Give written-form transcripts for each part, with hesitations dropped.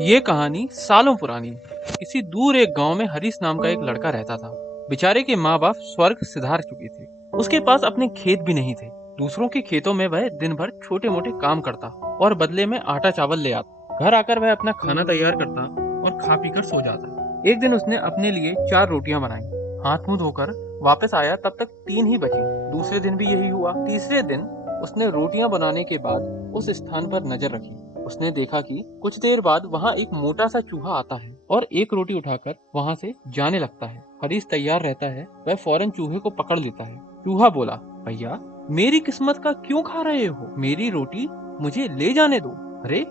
ये कहानी सालों पुरानी है। किसी दूर एक गांव में हरीश नाम का एक लड़का रहता था। बेचारे के माँ बाप स्वर्ग सिधार चुके थे। उसके पास अपने खेत भी नहीं थे। दूसरों के खेतों में वह दिन भर छोटे मोटे काम करता और बदले में आटा चावल ले आता। घर आकर वह अपना खाना तैयार करता और खा पी कर सो जाता। एक दिन उसने अपने लिए 4 रोटियां बनाई। हाथ मुंह धोकर वापस आया तब तक 3 ही बची। दूसरे दिन भी यही हुआ। तीसरे दिन उसने रोटियां बनाने के बाद उस स्थान पर नजर रखी। उसने देखा कि कुछ देर बाद वहाँ एक मोटा सा चूहा आता है और एक रोटी उठाकर वहाँ से जाने लगता है। हरीश तैयार रहता है। वह फौरन चूहे को पकड़ लेता है। चूहा बोला, भैया मेरी किस्मत का क्यों खा रहे हो? मेरी रोटी मुझे ले जाने दो। अरे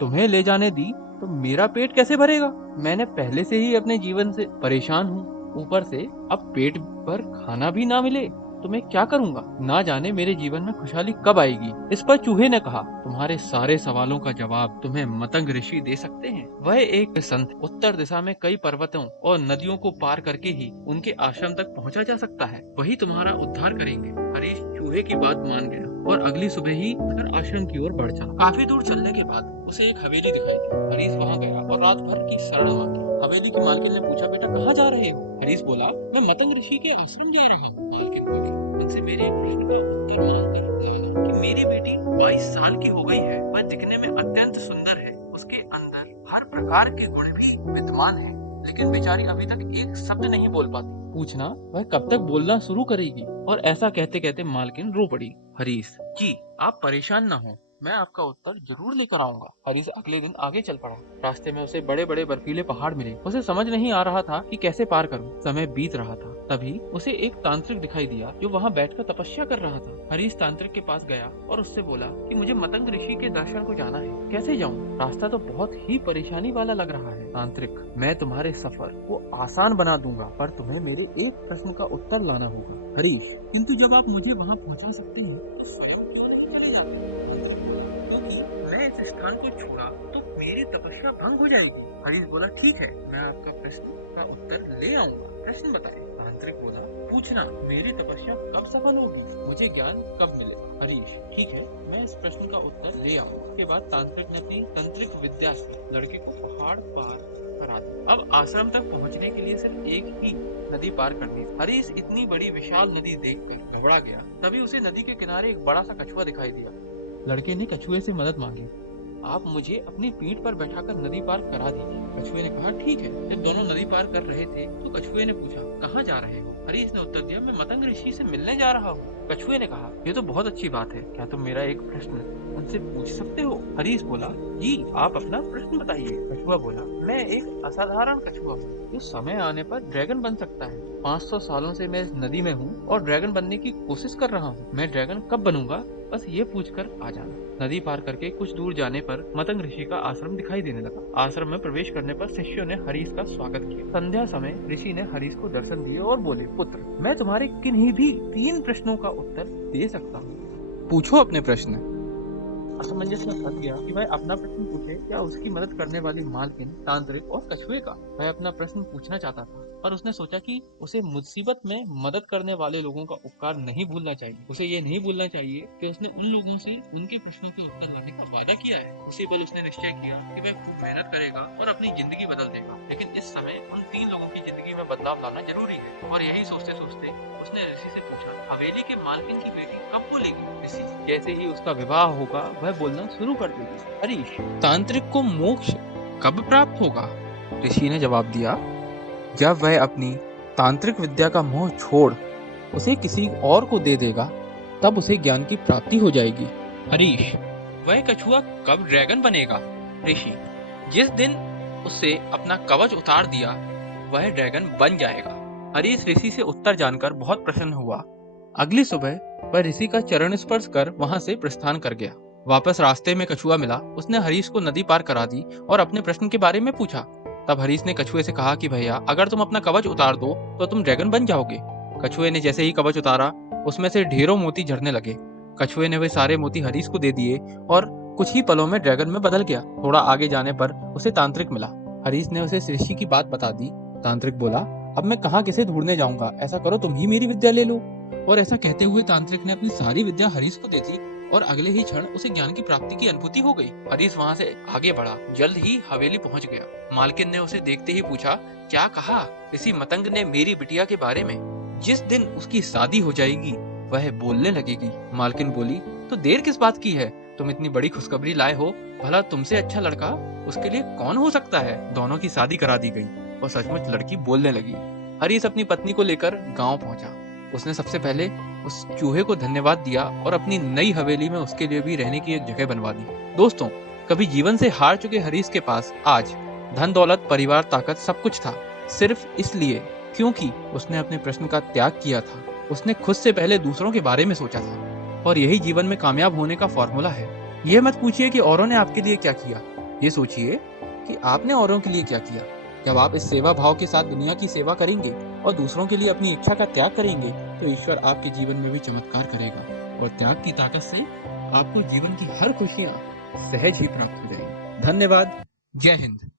तुम्हें ले जाने दी तो मेरा पेट कैसे भरेगा? मैंने पहले से ही अपने जीवन से परेशान हूँ। ऊपर से अब पेट भर खाना भी ना मिले तो मैं क्या करूंगा? ना जाने मेरे जीवन में खुशहाली कब आएगी। इस पर चूहे ने कहा, तुम्हारे सारे सवालों का जवाब तुम्हें मतंग ऋषि दे सकते हैं। वह एक संत उत्तर दिशा में कई पर्वतों और नदियों को पार करके ही उनके आश्रम तक पहुंचा जा सकता है। वही तुम्हारा उद्धार करेंगे। हरीश चूहे की बात मान गया और अगली सुबह ही घर आश्रम की ओर बढ़ चला। काफी दूर चलने के बाद उसे एक हवेली दिखाई दी। हरीश वहाँ गया और रात भर की शरण मांगी। हवेली की मालकिन ने पूछा, बेटा कहाँ जा रहे हो? हरीश बोला, मैं मतंग ऋषि के आश्रम जा रहा हूँ। मालकिन बोली, इनसे मेरे एक प्रश्न का उत्तर मांगकर जाना कि मेरी बेटी 22 साल की हो गई है। वह दिखने में अत्यंत सुंदर है। उसके अंदर हर प्रकार के गुण भी विद्यमान है, लेकिन बेचारी अभी तक एक शब्द नहीं बोल पाती। पूछना वह कब तक बोलना शुरू करेगी? और ऐसा कहते कहते मालकिन रो पड़ी। हरीश जी आप परेशान न हो, मैं आपका उत्तर जरूर लेकर आऊंगा। हरीश अगले दिन आगे चल पड़ा। रास्ते में उसे बड़े बड़े बर्फीले पहाड़ मिले। उसे समझ नहीं आ रहा था कि कैसे पार करूं। समय बीत रहा था। तभी उसे एक तांत्रिक दिखाई दिया जो वहां बैठकर तपस्या कर रहा था। हरीश तांत्रिक के पास गया और उससे बोला कि मुझे मतंग ऋषि के दर्शन को जाना है। कैसे जाऊं? रास्ता तो बहुत ही परेशानी वाला लग रहा है। तांत्रिक, मैं तुम्हारे सफर को आसान बना दूंगा, पर तुम्हें मेरे एक प्रश्न का उत्तर लाना होगा। हरीश, किंतु जब आप मुझे वहाँ पहुँचा सकते हैं तो स्वयं क्यों नहीं चले जाते? क्योंकि मैं इस स्थान को छोड़ा तो मेरी तपस्या भंग हो जाएगी। हरीश बोला, ठीक है, मैं आपका प्रश्न का उत्तर ले आऊंगा। प्रश्न बताइए। तांत्रिक बोला, पूछना मेरी तपस्या कब सफल होगी? मुझे ज्ञान कब मिलेगा? हरीश, ठीक है, मैं इस प्रश्न का उत्तर ले आऊंगा। उसके बाद तांत्रिक ने अपनी तंत्रिक विद्या से लड़के को पहाड़ पार करा दिया। अब आश्रम तक पहुंचने के लिए सिर्फ एक ही नदी पार करनी थी। हरीश इतनी बड़ी विशाल नदी देखकर घबरा गया। तभी उसे नदी के किनारे एक बड़ा सा कछुआ दिखाई दिया। लड़के ने कछुए से मदद मांगी। आप मुझे अपनी पीठ पर बैठाकर नदी पार करा दीजिए। कछुए ने कहा, ठीक है। जब दोनों नदी पार कर रहे थे तो कछुए ने पूछा, कहाँ जा रहे हो? हरीश ने उत्तर दिया, मैं मतंग ऋषि से मिलने जा रहा हूँ। कछुए ने कहा, ये तो बहुत अच्छी बात है। क्या तुम मेरा एक प्रश्न उनसे पूछ सकते हो? हरीश बोला, जी आप अपना प्रश्न बताइए। कछुआ बोला, मैं एक असाधारण कछुआ हूँ जो समय आने पर ड्रैगन बन सकता है। 500 सालों से मैं इस नदी में हूँ और ड्रैगन बनने की कोशिश कर रहा हूँ। मैं ड्रैगन कब बनूंगा बस ये पूछकर आ जाना। नदी पार करके कुछ दूर जाने पर मतंग ऋषि का आश्रम दिखाई देने लगा। आश्रम में प्रवेश करने पर शिष्यों ने हरीश का स्वागत किया। संध्या समय ऋषि ने हरीश को दर्शन दिए और बोले, पुत्र, मैं तुम्हारे किन्हीं भी 3 प्रश्नों का उत्तर दे सकता हूँ। पूछो अपने प्रश्न। असमंजस में फंस गया कि वह अपना प्रश्न पूछे या उसकी मदद करने वाली मालकिन, तांत्रिक और कछुए का। वह अपना प्रश्न पूछना चाहता था, पर उसने सोचा कि उसे मुसीबत में मदद करने वाले लोगों का उपकार नहीं भूलना चाहिए। उसे ये नहीं भूलना चाहिए कि उसने उन लोगों से उनके प्रश्नों के उत्तर लाने का वादा किया है। उसी बल उसने निश्चय किया कि वह खूब मेहनत करेगा और अपनी जिंदगी बदल देगा। लेकिन इस समय उन 3 लोगों की जिंदगी में बदलाव लाना जरूरी है। और यही सोचते सोचते उसने ऋषि से पूछा, हवेली के मालकिन की बेटी कब बोलेगी? ऋषि जैसे ही उसका विवाह होगा वह बोलना शुरू कर देगी। हरीश, तांत्रिक को मोक्ष कब प्राप्त होगा? ऋषि ने जवाब दिया, जब वह अपनी तांत्रिक विद्या का मोह छोड़ उसे किसी और को दे देगा, तब उसे ज्ञान की प्राप्ति हो जाएगी। हरीश, वह कछुआ कब ड्रैगन बनेगा? ऋषि, जिस दिन उससे अपना कवच उतार दिया वह ड्रैगन बन जाएगा। हरीश ऋषि से उत्तर जानकर बहुत प्रसन्न हुआ। अगली सुबह वह ऋषि का चरण स्पर्श कर वहां से प्रस्थान कर गया। वापस रास्ते में कछुआ मिला। उसने हरीश को नदी पार करा दी और अपने प्रश्न के बारे में पूछा। तब हरीश ने कछुए से कहा कि भैया, अगर तुम अपना कवच उतार दो तो तुम ड्रैगन बन जाओगे। कछुए ने जैसे ही कवच उतारा उसमें से ढेरों मोती झड़ने लगे। कछुए ने वे सारे मोती हरीश को दे दिए और कुछ ही पलों में ड्रैगन में बदल गया। थोड़ा आगे जाने पर उसे तांत्रिक मिला। हरीश ने उसे ऋषि की बात बता दी। तांत्रिक बोला, अब मैं कहाँ किसे ढूंढने जाऊंगा? ऐसा करो तुम ही मेरी विद्या ले लो। और ऐसा कहते हुए तांत्रिक ने अपनी सारी विद्या हरीश को दे दी और अगले ही क्षण उसे ज्ञान की प्राप्ति की अनुभूति हो गई। हरीश वहाँ से आगे बढ़ा, जल्द ही हवेली पहुँच गया। मालकिन ने उसे देखते ही पूछा, क्या कहा? इसी मतंग ने मेरी बिटिया के बारे में? जिस दिन उसकी शादी हो जाएगी वह बोलने लगेगी। मालकिन बोली, तो देर किस बात की है? तुम इतनी बड़ी खुशखबरी लाए हो, भला तुमसे अच्छा लड़का उसके लिए कौन हो सकता है? दोनों की शादी करा दी गई और सचमुच लड़की बोलने लगी। हरीश अपनी पत्नी को लेकर गांव पहुंचा। उसने सबसे पहले उस चूहे को धन्यवाद दिया और अपनी नई हवेली में उसके लिए भी रहने की एक जगह बनवा दी। दोस्तों, कभी जीवन से हार चुके हरीश के पास आज धन दौलत परिवार ताकत सब कुछ था, सिर्फ इसलिए क्योंकि उसने अपने प्रश्न का त्याग किया था। उसने खुद से पहले दूसरों के बारे में सोचा था और यही जीवन में कामयाब होने का फॉर्मूला है। ये मत पूछिए कि औरों ने आपके लिए क्या किया, ये सोचिए कि आपने औरों के लिए क्या किया। जब आप इस सेवा भाव के साथ दुनिया की सेवा करेंगे और दूसरों के लिए अपनी इच्छा का त्याग करेंगे तो ईश्वर आपके जीवन में भी चमत्कार करेगा और त्याग की ताकत से आपको जीवन की हर खुशियां सहज ही प्राप्त हो जाएगी। धन्यवाद। जय हिंद।